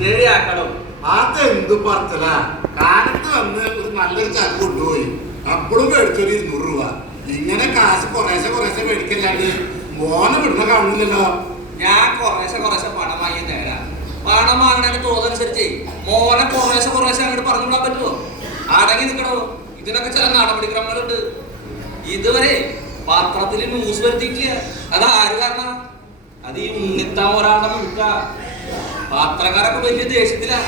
ശരിയാക്കണം. അതെന്ത് പറച്ചല കാലത്ത് വന്ന് ഒരു നല്ലൊരു ചരക്ക് കൊണ്ടുപോയി അപ്പോഴും മേടിച്ചൊരു 200 രൂപ. ഇങ്ങനെ കാശ് കുറേശ്ശെ മേടിക്കല്ലാണ്ട് മോനെ വിടുന്ന കാണുന്നില്ലല്ലോ. ഞാൻ കുറേശ്ശെ പണം വാങ്ങി തരാം. പണം വാങ്ങണതിന് തോതനുസരിച്ച് മോനെ കുറേശ്ശെ അങ്ങോട്ട് പറഞ്ഞുവിടാൻ പറ്റുമോ? അടങ്ങി നിൽക്കണോ? ഇതിനൊക്കെ ചില നടപടിക്രമങ്ങളുണ്ട്. ഇതുവരെ പത്രത്തിൽ ന്യൂസ് വരുത്തിയിട്ടില്ല. അത് ആര് കാരണം? അത് ഈ ഉണ്ണിത്താൻ ഒരാളുടെ മുഴുക്ക. പത്രക്കാരൊക്കെ വലിയ ദേഷ്യത്തിലാ.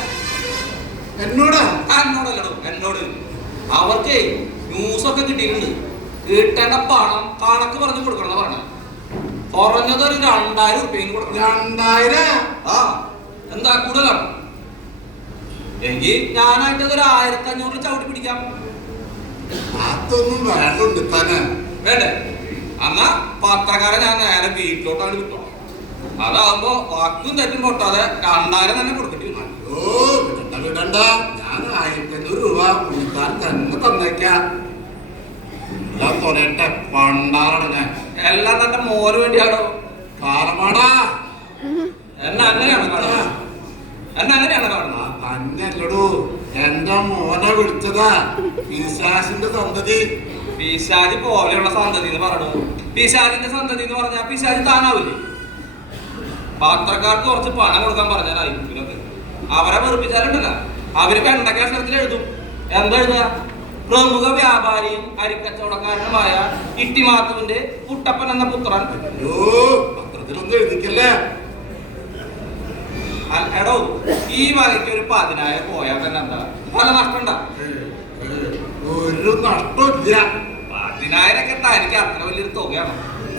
എന്നോടല്ലടോ, എന്നോട്. അവർക്ക് ന്യൂസൊക്കെ കിട്ടിയിട്ടുണ്ട്. കിട്ടേണ്ട പണം കണക്ക് പറഞ്ഞു കൊടുക്കണം പറഞ്ഞ. കുറഞ്ഞത് ഒരു 2000 രൂപയും കൊടുക്കണം. 2000? ആ, എന്താ കൂടുതലാണ്? എങ്കിൽ ഞാനായിട്ടത് ഒരു 1500 ചവിട്ടി പിടിക്കാം. അതൊന്നും വേണ്ട തന്നെ. വേണ്ടേ? എന്നാ പത്രക്കാരെ ഞാൻ നേരെ വീട്ടിലോട്ടാണ് വിട്ടോളാം. അതാവുമ്പോ വാക്കും തെറ്റും പൊട്ടാതെ 2000 തന്നെ കൊടുക്കേണ്ടി വരും. വിടണ്ട, ഞാൻ 1500 രൂപ കൊടുത്താൽ തന്നെ തന്നേക്കാം. തൊലട്ടെ പണ്ടാറടങ്ങ. എല്ലാം തന്റെ മോന് വേണ്ടിയാണോ? കാലമാടാ എന്നെ അങ്ങനെയാണ് കാണുന്നത്. തന്നെയല്ലടൂ, എന്റെ മോനെ വിളിച്ചതാ. പിശാചിന്റെ സന്തതി. പിശാചി പോലെയുള്ള സന്തതി എന്ന് പറഞ്ഞു. പിശാചിന്റെ സന്തതി എന്ന് പറഞ്ഞാൽ പിശാചി താനാവില്ലേ? പത്രക്കാർക്ക് കുറച്ച് പണം കൊടുക്കാൻ പറഞ്ഞാൽ അവരെ വെറുപ്പിച്ചാലുണ്ടല്ല. അവര് പെണ്ടക്ക സ്ഥലത്തിൽ എഴുതും. എന്താ എഴുതുക? പ്രമുഖ വ്യാപാരിയും അരിക്കച്ചവടക്കാരനുമായ ഇട്ടിമാത്തുവിന്റെ കുട്ടപ്പൻ എന്ന പുത്രൻ. പത്രത്തിലൊന്നും എഴുതിക്കല്ലേ. എടോ, ഈ വകയ്ക്ക് ഒരു 10,000 പോയാൽ തന്നെ എന്താ പല നഷ്ടണ്ട? ഒരു നഷ്ടമില്ല. 10,000 തനിക്ക് അത്ര വലിയൊരു തുകയാണ്.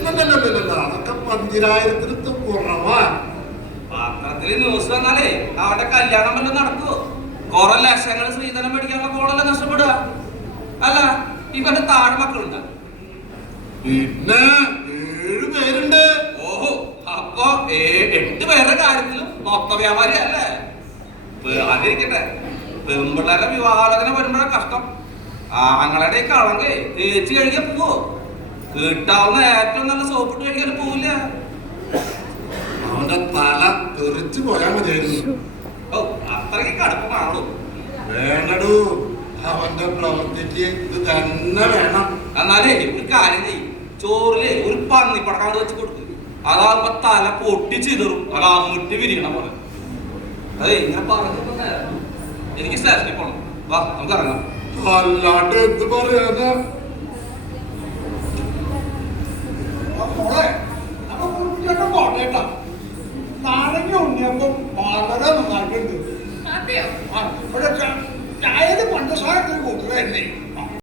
അതൊക്കെ 10,000 കുറവാ. പത്രത്തില് ന്യൂസ് വന്നാലേ അവന്റെ കല്യാണം വല്ലതും നടക്കുവോ? കുറെ ലക്ഷങ്ങൾ സ്ത്രീധനം മേടിക്കാനുള്ള കോളല്ല നഷ്ടപ്പെടുക. അല്ല, ഇവന്റെ താഴെ മക്കളുണ്ട്. പിന്നെ 7 പേരുണ്ട്. ഓഹോ, അപ്പൊ 8 പേരുടെ കാര്യത്തിലും മൊത്ത വ്യാപാരി അല്ലേ? അതിരിക്കട്ടെ, പെൺപിള്ളേരുടെ വിവാഹാലോചന വരുമ്പോഴാണ് കഷ്ടം. ആങ്ങളുടെ കളങ്കേ തേച്ച് കഴിക്കാൻ പോവോ? കിട്ടാവുന്ന ഏറ്റവും നല്ല സോപ്പിട്ട് കഴിക്കാൻ പോവില്ല. അവന്റെ തല തെറിച്ചു പോയാൽ മതിയായിരുന്നു. ഓ, അത്രയ്ക്ക് കടുപ്പമാണോ? വേണ്ടടൂ, അവന്റെ പ്രവൃത്തിക്ക് ഇത് തന്നെ വേണം. എന്നാലേ ഒരു കാര്യം ചെയ്യും, ചോറിലെ ഒരു പന്നിപ്പടക്കാണ്ട് വെച്ച് കൊടുക്കും. അതാകുമ്പോ തല പൊട്ടിച്ചിതറും. അത് അമ്മിട്ട് വിരിയണ പോലെ. അതെ, ഇങ്ങനെ പറഞ്ഞു എനിക്ക് സ്റ്റേഷനിൽ പോണം. വാ, നമുക്ക് ഇറങ്ങാം. അല്ലാണ്ട് എന്ത് പറയാനാ? നാരങ്ങ ഉണ്ണിയപ്പം വളരെ നന്നായിട്ടുണ്ട്. ചായയിൽ പഞ്ചസാര കൂടുതലായിരുന്നേ.